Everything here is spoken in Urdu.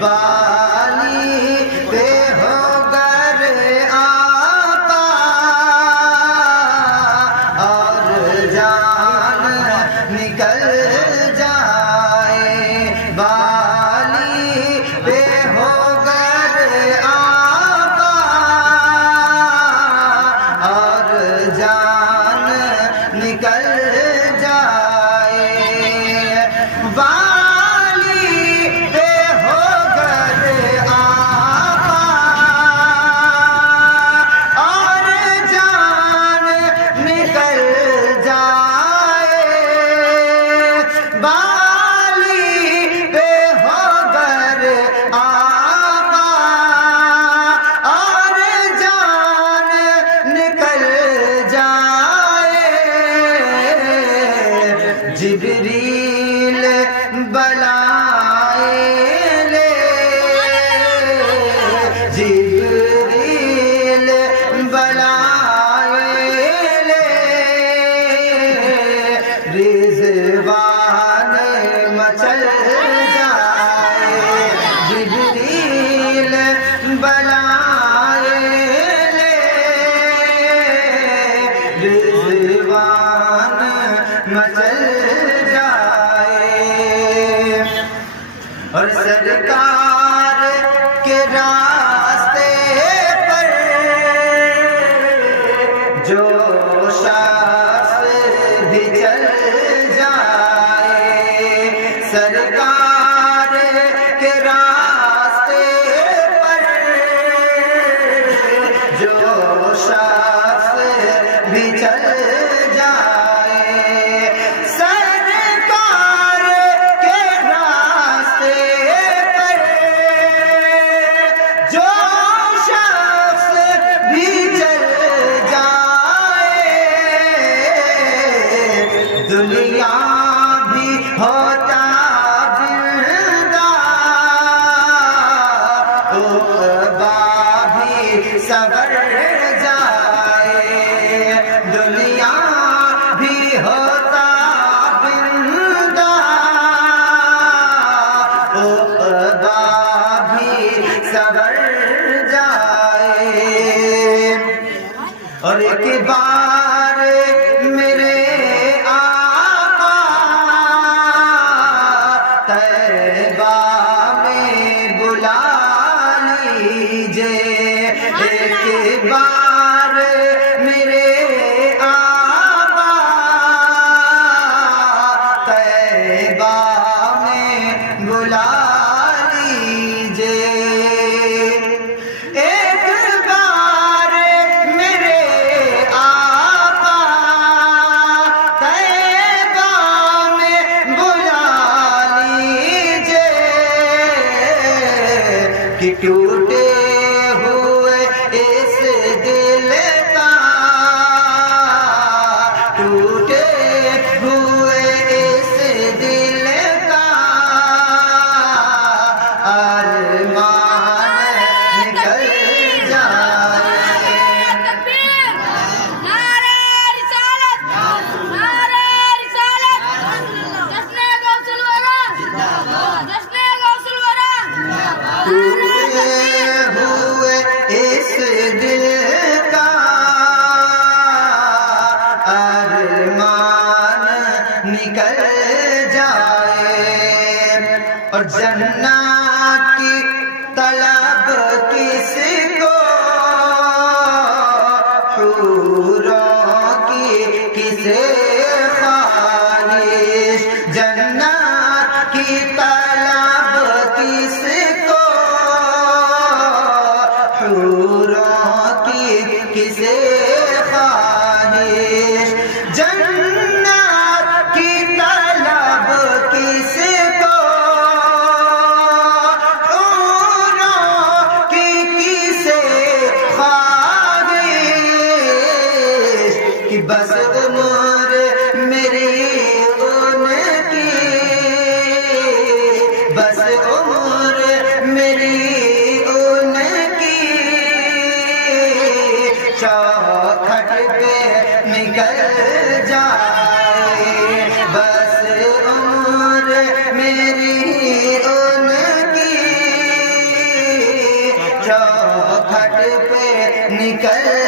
والی پہ ہو گر آقا اور جان نکل جائے والی پہ ہو گر آقا اور جان نکل جائے والی پہ ہو گر آقا اور جان نکل جائے والی پہ ہو گر آقا اور جان نکل جائے جبریل بلائے لے جبریل بلائے لے رضوان مچل جائے جبریل بلائے لے رضوان مچل جائے اور سرکار کے راستے پر جو شخص بھی چل جائے سرکار کے راستے پر جو شخص بھی چل جائے سرکار کے راستے پر جو شخص بھی چل جائے دنیا بھی ہوتا زندہ عقبہ بھی سنور جائے دنیا بھی ہوتا زندہ عقبہ بھی سنور جائے اور ایک بار میرے آقا طیبہ میں بلا لیجئے ایک بار میرے آقا طیبہ میں بلا لیجئے ایک بار میرے آقا طیبہ میں بلا لیجئے کہ ٹوٹے ہوئے اس دل کا ٹوٹے ہوئے اس دل کا ارمان نکل جائے نعرہ رسالت نعرہ رسالت جشن غوث الورا جشن غوث الورا ٹوٹے ہوئے اس دل کا ارمان نکل جائے اور جنات کی چوکھٹ پہ نکل